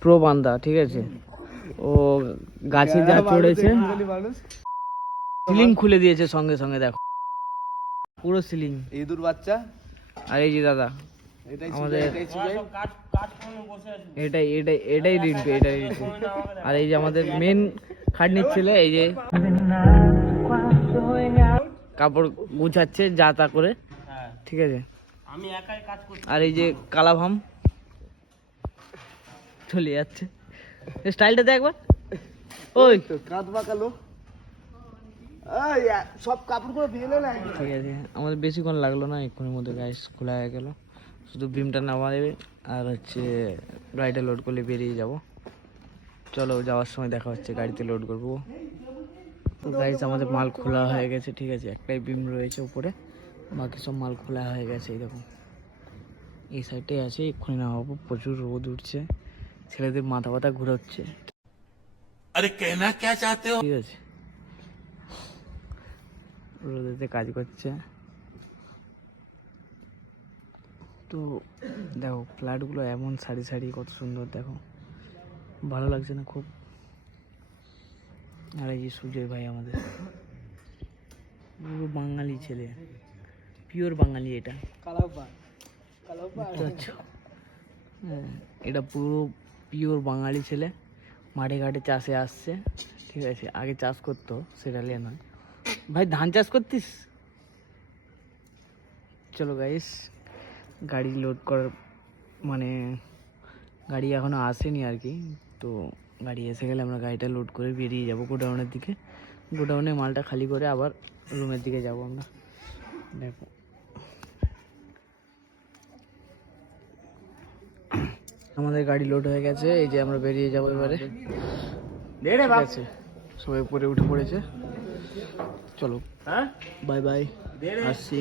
Pro বান্দা, ঠিক আছে। ও গাছে যা চড়েছে, সিলিং খুলে দিয়েছে সঙ্গে সঙ্গে, দেখো পুরো সিলিং। ইঁদুর বাচ্চা। আর এই যে দাদা আমাদের, এটাই রিন্টু, এটাই রিন্টু। আর এই যে আমাদের মেন খাটনির ছেলে, এই যে কাপড় গুছাচ্ছে যা তা করে, ঠিক আছে। আমি একাই কাজ করছি। আর এই যে কালাভাম চলে যাচ্ছে, স্টাইলটা দেখ একবার। ওই কাঁধ বাঁকালো, সব কাপড়গুলো ভিজে না। ঠিক আছে, আমাদের বেশিক্ষণ লাগলো না, এক্ষুনির মধ্যে গাইস খোলা হয়ে গেল। শুধু বিমটা নামা দেবে আর হচ্ছে গাড়িটা লোড করলে বেরিয়ে যাব। চলো যাওয়ার সময় দেখা হচ্ছে, গাড়িতে লোড করবো। তো গাইস আমাদের মাল খোলা হয়ে গেছে, ঠিক আছে। একটাই বিম রয়েছে উপরে, বাকি সব মাল খোলা হয়ে গেছে। এই দেখো এই সাইডে আছে, এক্ষুনি নামাবো। প্রচুর রোদ উঠছে, ছেলেদের মাথা ব্যথা ঘুরোচ্ছে। আরে কেনা কে চাতে হো, ঠিক আছে। রোদেতে কাজ করছে। তো দেখো ফ্ল্যাটগুলো এমন সারি সারি, কত সুন্দর, দেখো ভালো লাগছে না খুব। আর এই যে সুজয় ভাই আমাদের, পুরো বাঙালি ছেলে, পিওর বাঙালি। এটা হ্যাঁ, এটা পুরো পিওর বাঙালি ছেলে। মাঠে ঘাটে চাষে আসছে, ঠিক আছে। আগে চাষ করতো, সেটা নিয়ে নয়। ভাই ধান চাষ করতিস? চলো গাইস, গাড়ি লোড করার মানে গাড়ি এখনও আসেনি আর কি। তো গাড়ি এসে গেলে আমরা গাড়িটা লোড করে বেরিয়ে যাব গোডাউনের দিকে। গোডাউনে মালটা খালি করে আবার রুমের দিকে যাব আমরা। দেখো আমাদের গাড়ি লোড হয়ে গেছে, এই যে আমরা বেরিয়ে যাবো এবারে, ঠিক আছে। সবাই উপরে উঠে পড়েছে, চলো বাই বাই, আসছি।